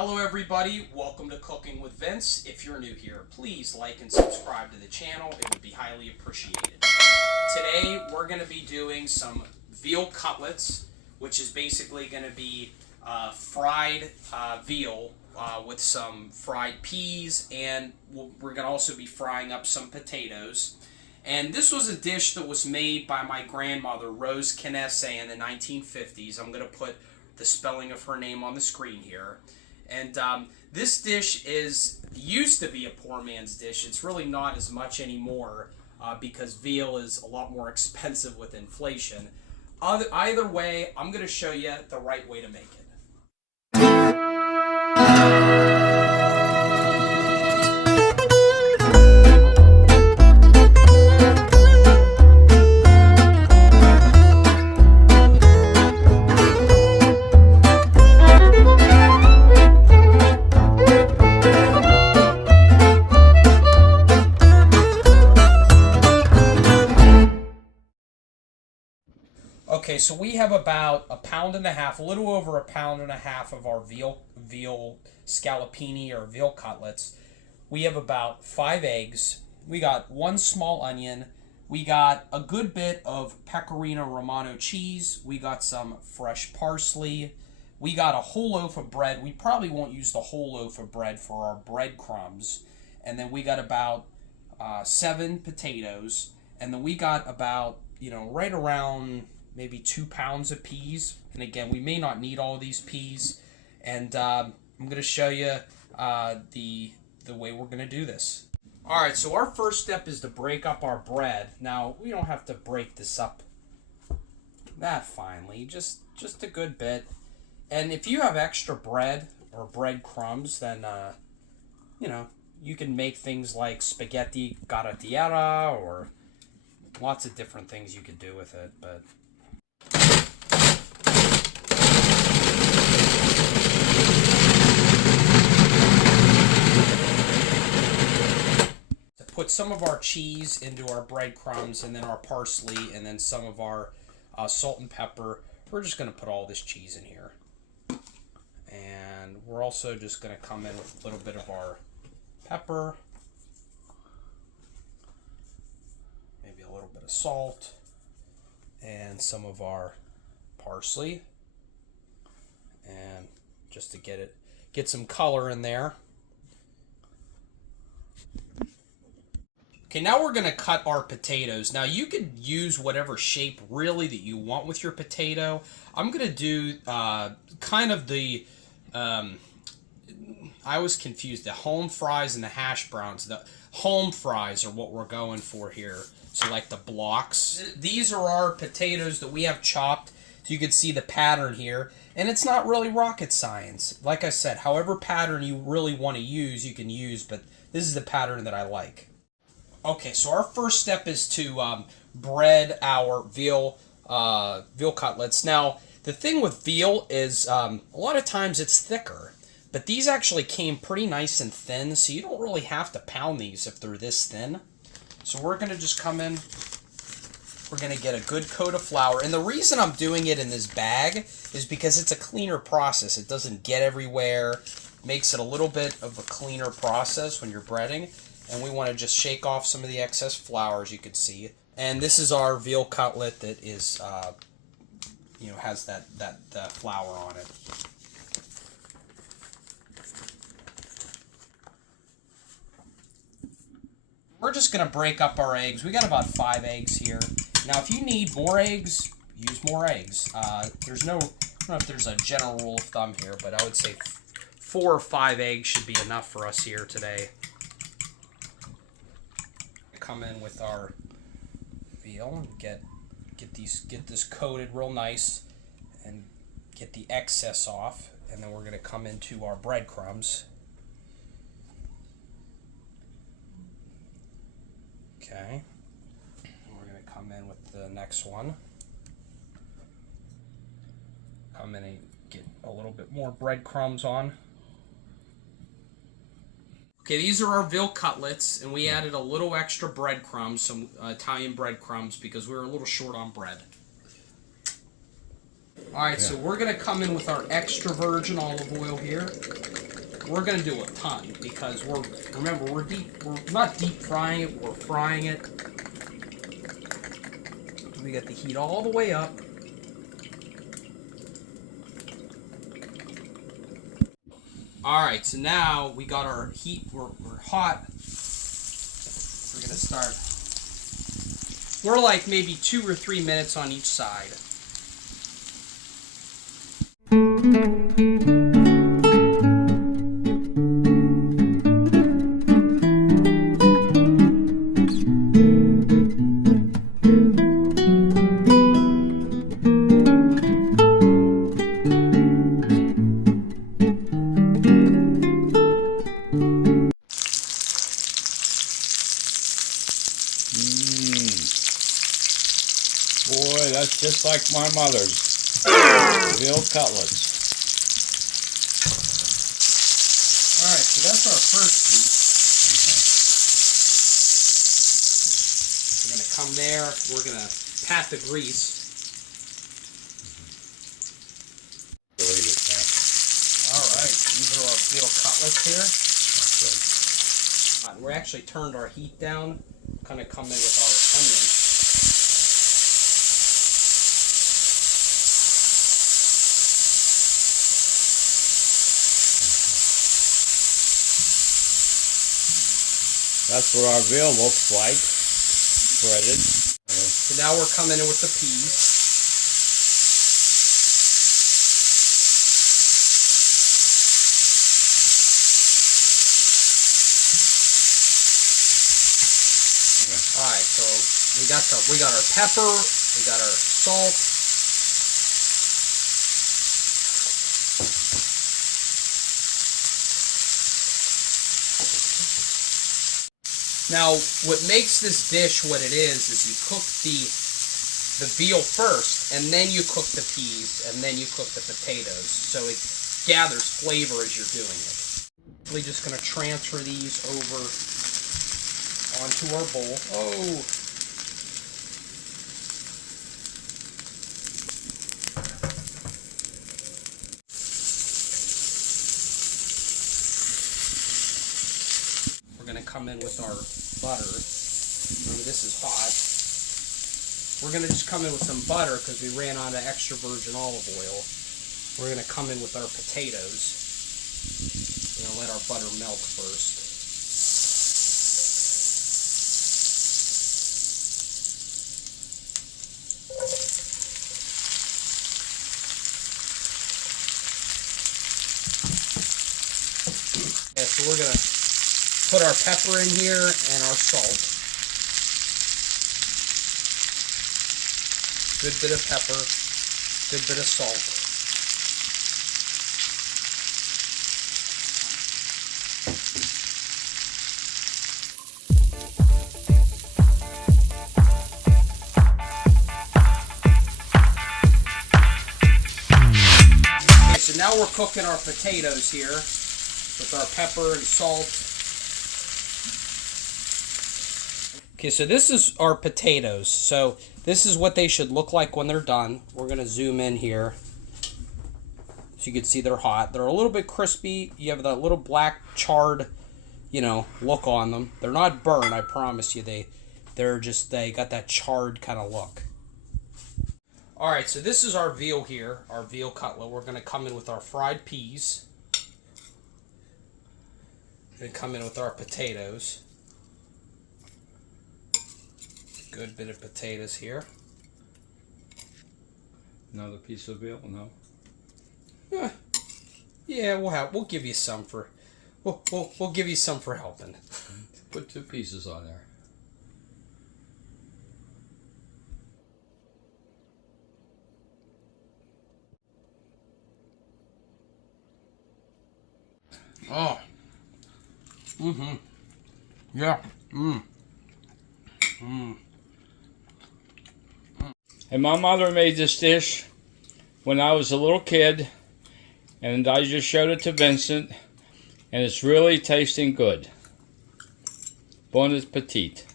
Hello everybody, welcome to Cooking with Vince. If you're new here, please like and subscribe to the channel. It would be highly appreciated. Today we're going to be doing some veal cutlets, which is basically going to be fried veal with some fried peas, and we're going to also be frying up some potatoes. And this was a dish that was made by my grandmother, Rose Chianese, in the 1950s. I'm going to put the spelling of her name on the screen here. And this dish used to be a poor man's dish. It's really not as much anymore because veal is a lot more expensive with inflation. Either way, I'm going to show you the right way to make it. Okay, so we have about a pound and a half, a little over a pound and a half of our veal scallopini or veal cutlets. We have about 5 eggs. We got 1 small onion. We got a good bit of pecorino romano cheese. We got some fresh parsley. We got a whole loaf of bread. We probably won't use the whole loaf of bread for our breadcrumbs. And then we got about 7 potatoes. And then we got about, right around maybe 2 pounds of peas. And again, we may not need all of these peas. And I'm going to show you the way we're going to do this. All right, so our first step is to break up our bread. Now, we don't have to break this up that finely, just a good bit. And if you have extra bread or breadcrumbs, then, you can make things like spaghetti garatiera or lots of different things you could do with it, but put some of our cheese into our breadcrumbs, and then our parsley, and then some of our salt and pepper. We're just going to put all this cheese in here. And we're also just going to come in with a little bit of our pepper, maybe a little bit of salt, and some of our parsley, and just to get some color in there. Okay, now we're going to cut our potatoes. Now you could use whatever shape really that you want with your potato. I'm going to do kind of the, I was confused, the home fries and the hash browns. The home fries are what we're going for here. So like the blocks. These are our potatoes that we have chopped. So you can see the pattern here. And it's not really rocket science. Like I said, however pattern you really want to use, you can use. But this is the pattern that I like. Okay, so our first step is to bread our veal cutlets. Now, the thing with veal is a lot of times it's thicker, but these actually came pretty nice and thin, so you don't really have to pound these if they're this thin. So we're going to just come in, we're going to get a good coat of flour, and the reason I'm doing it in this bag is because it's a cleaner process. It doesn't get everywhere, makes it a little bit of a cleaner process when you're breading. And we want to just shake off some of the excess flour, as you can see. And this is our veal cutlet that is, has that flour on it. We're just going to break up our eggs. We got about 5 eggs here. Now, if you need more eggs, use more eggs. I don't know if there's a general rule of thumb here, but I would say 4 or 5 eggs should be enough for us here today. Come in with our veal and get this coated real nice and get the excess off, and then we're going to come into our breadcrumbs. Okay, and we're going to come in with the next one. Come in and get a little bit more breadcrumbs on. Okay, these are our veal cutlets, and we added a little extra breadcrumbs, some Italian breadcrumbs, because we were a little short on bread. Alright, so we're going to come in with our extra virgin olive oil here. we're gonna do a ton because remember we're not deep frying it, we're frying it. We got the heat all the way up. Alright, so now we got our heat, we're hot. We're gonna start. We're like maybe 2 or 3 minutes on each side. Boy, that's just like my mother's. Veal cutlets. Alright, so that's our first piece. We're going to come there. We're going to pat the grease. Alright, these are our veal cutlets here. We actually turned our heat down. Kind of come in with our onions. That's what our veal looks like, breaded. So now we're coming in with the peas. Alright, so we got our pepper, we got our salt. Now, what makes this dish what it is you cook the veal first, and then you cook the peas, and then you cook the potatoes, so it gathers flavor as you're doing it. We're just going to transfer these over onto our bowl. Oh! We're going to come in with our butter. Remember, this is hot. We're going to just come in with some butter because we ran out of extra virgin olive oil. We're going to come in with our potatoes. We're going to let our butter melt first. Yeah, so we're going to put our pepper in here and our salt. Good bit of pepper, good bit of salt. Okay, so now we're cooking our potatoes here with our pepper and salt. Okay, so this is our potatoes. So this is what they should look like when they're done. We're going to zoom in here so you can see they're hot. They're a little bit crispy. You have that little black charred, look on them. They're not burned, I promise you. They got that charred kind of look. All right, so this is our veal here, our veal cutlet. We're going to come in with our fried peas. We're going to come in with our potatoes. Good bit of potatoes here. Another piece of veal? No. Yeah, we'll give you some for we'll give you some for helping. Put 2 pieces on there. Oh. Yeah. And my mother made this dish when I was a little kid, and I just showed it to Vincent, and it's really tasting good. Bon appetit.